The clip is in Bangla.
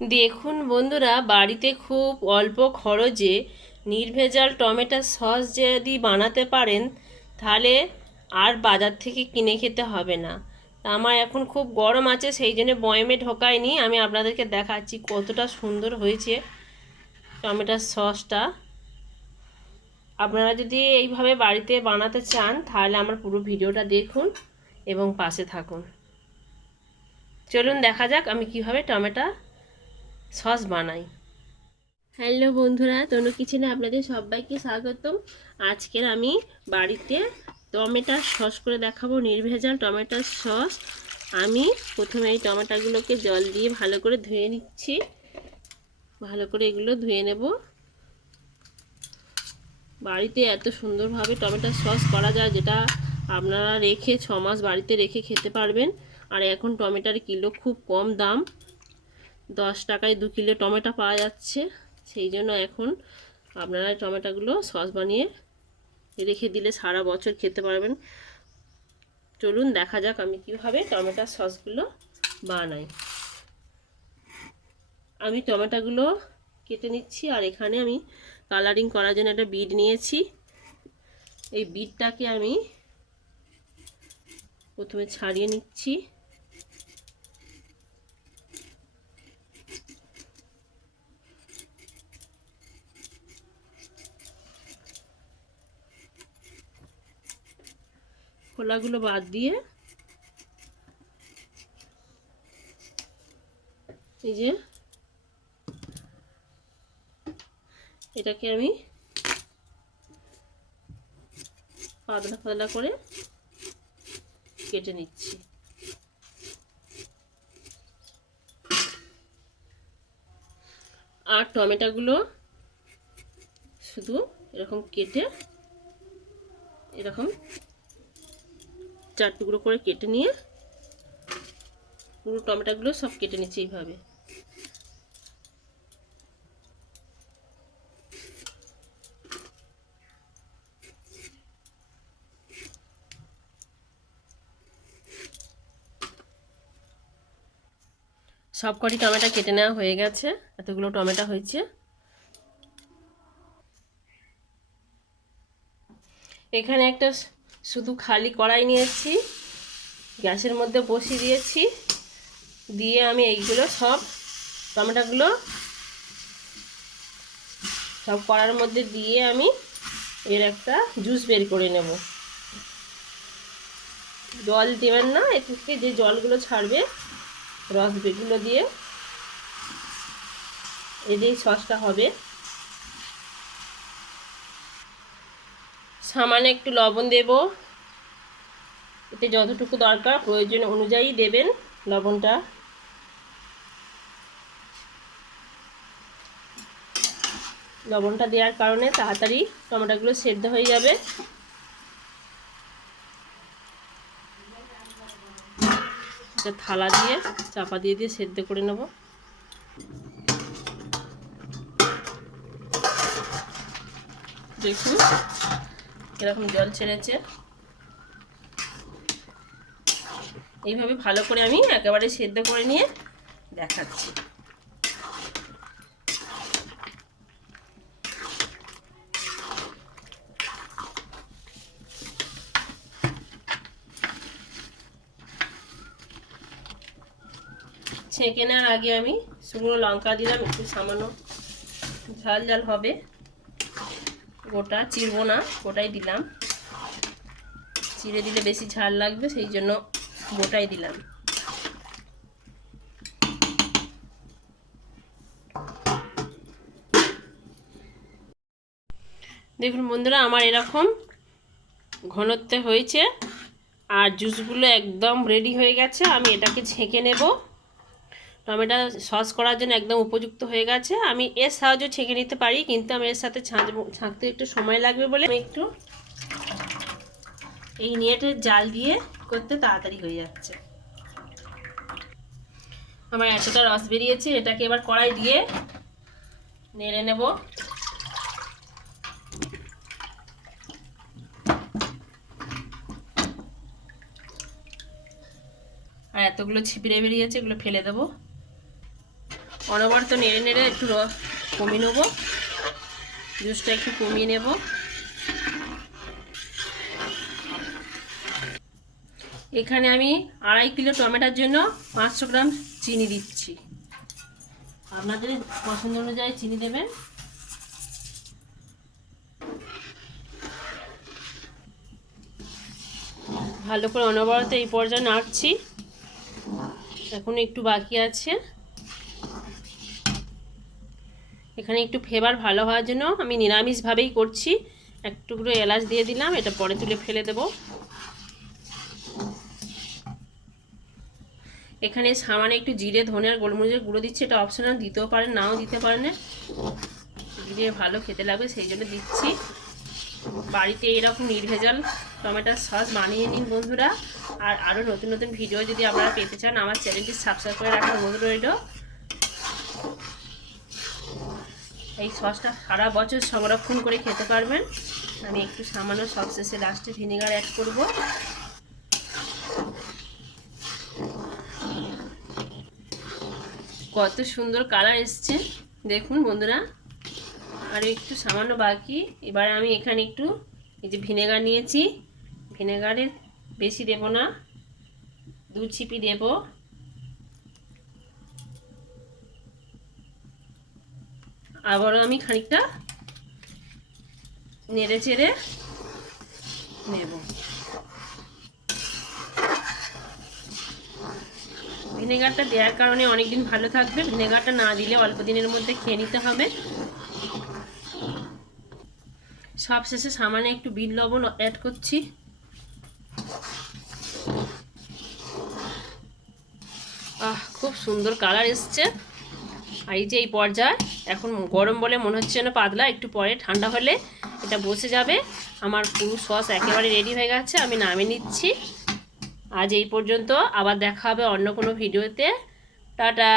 দেখুন বন্ধুরা, বাড়িতে খুব অল্প খরচে নির্ভেজাল টমেটো সস যদি বানাতে পারেন, তাহলে আর বাজার থেকে কিনে খেতে হবে না। আমার এখন খুব গরম আছে, সেই জন্য বয়মে ঢোকায়নি আমি আপনাদেরকে দেখাচ্ছি কতটা সুন্দর হয়েছে টমেটোর সসটা। আপনারা যদি এইভাবে বাড়িতে বানাতে চান, তাহলে আমার পুরো ভিডিওটা দেখুন এবং পাশে থাকুন। চলুন দেখা যাক আমি কীভাবে টমেটো সস বানাই। হ্যালো বন্ধুরা, তনু কিচেনে আপনাদের সবাইকে স্বাগতম। আজকের আমি বাড়িতে টমেটোর সস করে দেখাবো, নির্ভেজাল টমেটোর সস। আমি প্রথমে এই টমেটোগুলোকে জল দিয়ে ভালো করে ধুয়ে নিচ্ছি। ভালো করে এগুলো ধুয়ে নেব। বাড়িতে এত সুন্দরভাবে টমেটোর সস করা যায়, যেটা আপনারা রেখে ছ মাস বাড়িতে রেখে খেতে পারবেন। আর এখন টমেটোর কিলো খুব কম দাম। দশ টাকায় দু কিলো টমেটো পাওয়া যাচ্ছে। সেই জন্য এখন আপনারা টমেটোগুলো সস বানিয়ে রেখে দিলে সারা বছর খেতে পারবেন। চলুন দেখা যাক আমি কীভাবে টমেটোর সসগুলো বানাই। আমি টমেটোগুলো কেটে নিচ্ছি আর এখানে আমি কালারিং করার জন্য একটা বিট নিয়েছি। এই বিটটাকে আমি প্রথমে ছাড়িয়ে নিচ্ছি। খোলাগুলো বাদ দিয়ে এই যে এটাকে আমি পাতলা পাতলা করে কেটে নিচ্ছি। আর টমেটোগুলো শুধু এরকম কেটে এরকম চার টুকরো করে কেটে নিয়ে পুরো টমেটোগুলো সব কেটে নিচ্ছি এইভাবে। সব কটি টমেটো কেটে নেওয়া হয়ে গেছে, এতগুলো টমেটো হয়েছে। এখানে একটা শুধু খালি কড়াই নিয়েছি, গ্যাসের মধ্যে বসিয়ে দিয়েছি, দিয়ে আমি এইগুলো সব টমেটোগুলো সব কড়ার মধ্যে দিয়ে আমি এর একটা জুস বের করে নেব। জল দেবেন না এ থেকে যে জলগুলো ছাড়বে রস বেগুলো দিয়ে এদের সসটা হবে। সামান্য একটু লবণ দেব। এতে যতটুকু দরকার প্রয়োজন অনুযায়ী দেবেন লবণটা। লবণটা দেওয়ার কারণে তাড়াতাড়ি টমেটোগুলো সেদ্ধ হয়ে যাবে। একটা থালা দিয়ে, চাপা দিয়ে দিয়ে সেদ্ধ করে নেব। দেখুন এরকম জল ছেড়েছে। এইভাবে ভালো করে আমি একেবারে সেদ্ধ করে নিয়ে দেখাচ্ছি। ছেঁকে নেওয়ার আগে আমি শুকনো লঙ্কা দিলাম, একটু সামান্য ঝাল ঝাল হবে। গোটা চিরবো না, গোটাই দিলাম। চিড়ে দিলে বেশি ঝাল লাগবে, সেই জন্য গোটাই দিলাম। দেখুন বন্ধুরা, আমার এরকম ঘনত্বে হয়েছে, আর জুসগুলো একদম রেডি হয়ে গেছে, আমি এটাকে ছেঁকে নেব। টমেটো সস করার জন্য একদম উপযুক্ত হয়ে গেছে। আমি এর সাহায্য ছেঁকে নিতে পারি, কিন্তু আমি এর সাথে ছাঁচবো ছাঁকতে একটু সময় লাগবে বলে আমি একটু এই নেটের জাল দিয়ে করতে তাড়াতাড়ি হয়ে যাচ্ছে। আমার এতটা রস বেরিয়েছে, এটাকে এবার কড়াই দিয়ে নেড়ে নেব। আর এতগুলো ছিপিড়ে বেরিয়েছে, এগুলো ফেলে দেবো। অনবরত নেড়ে নেড়ে একটু কমিয়ে নেব। জুসটা একটু কমিয়ে নেব। এখানে আমি আড়াই কিলো টমেটোর জন্য পাঁচশো গ্রাম চিনি দিচ্ছি। আপনাদের পছন্দ অনুযায়ী চিনি দেবেন। ভালো করে অনবরত এই পর্যায়ে নাড়ছি। এখন একটু বাকি আছে। এখানে একটু ফ্লেভার ভালো হওয়ার জন্য আমি নিরামিষভাবেই করছি। এক টুকরো এলাচ দিয়ে দিলাম, এটা পরে তুলে ফেলে দেব। এখানে সামান্য একটু জিরে ধনে আর গোলমরিচের গুঁড়ো দিচ্ছি, এটা অপশনাল দিতেও পারেন, নাও দিতে পারেন। জিরে ভালো খেতে লাগবে, সেই জন্য দিচ্ছি। বাড়িতে এরকম নির্ভেজাল টমেটোর সস বানিয়ে নিন বন্ধুরা। আর আরও নতুন নতুন ভিডিও যদি আপনারা পেতে চান, আমার চ্যানেলটি সাবস্ক্রাইব করে রাখার অনুরোধ রইল। এই সসটা সারা বছর সংরক্ষণ করে খেতে পারবেন। আমি একটু সামান্য সব শেষে লাস্টে ভিনেগার অ্যাড করব। কত সুন্দর কালার এসছে। দেখুন বন্ধুরা, আর একটু সামান্য বাকি। এবারে আমি এখানে একটু এই যে ভিনেগার নিয়েছি। ভিনেগারে বেশি দেব না, দু ছিপি দেব। আবারও আমি খানিকটা নেড়ে চেড়ে নেব। ভিনেগারটা দেওয়ার কারণে অনেকদিন ভালো থাকবে। ভিনেগারটা না দিলে অল্প দিনের মধ্যে খেয়ে নিতে হবে। সব শেষে সামান্য একটু বিট লবণ অ্যাড করছি। আহ, খুব সুন্দর কালার এসছে। আর এই যে এই পর্যায়, এখন গরম বলে মনে হচ্ছে না পাতলা, একটু পরে ঠান্ডা হলে এটা বসে যাবে। আমার পুরো সস একেবারে রেডি হয়ে গেছে, আমি নামে নিচ্ছি। আজ এই পর্যন্ত, আবার দেখা হবে অন্য কোনো ভিডিওতে। টাটা!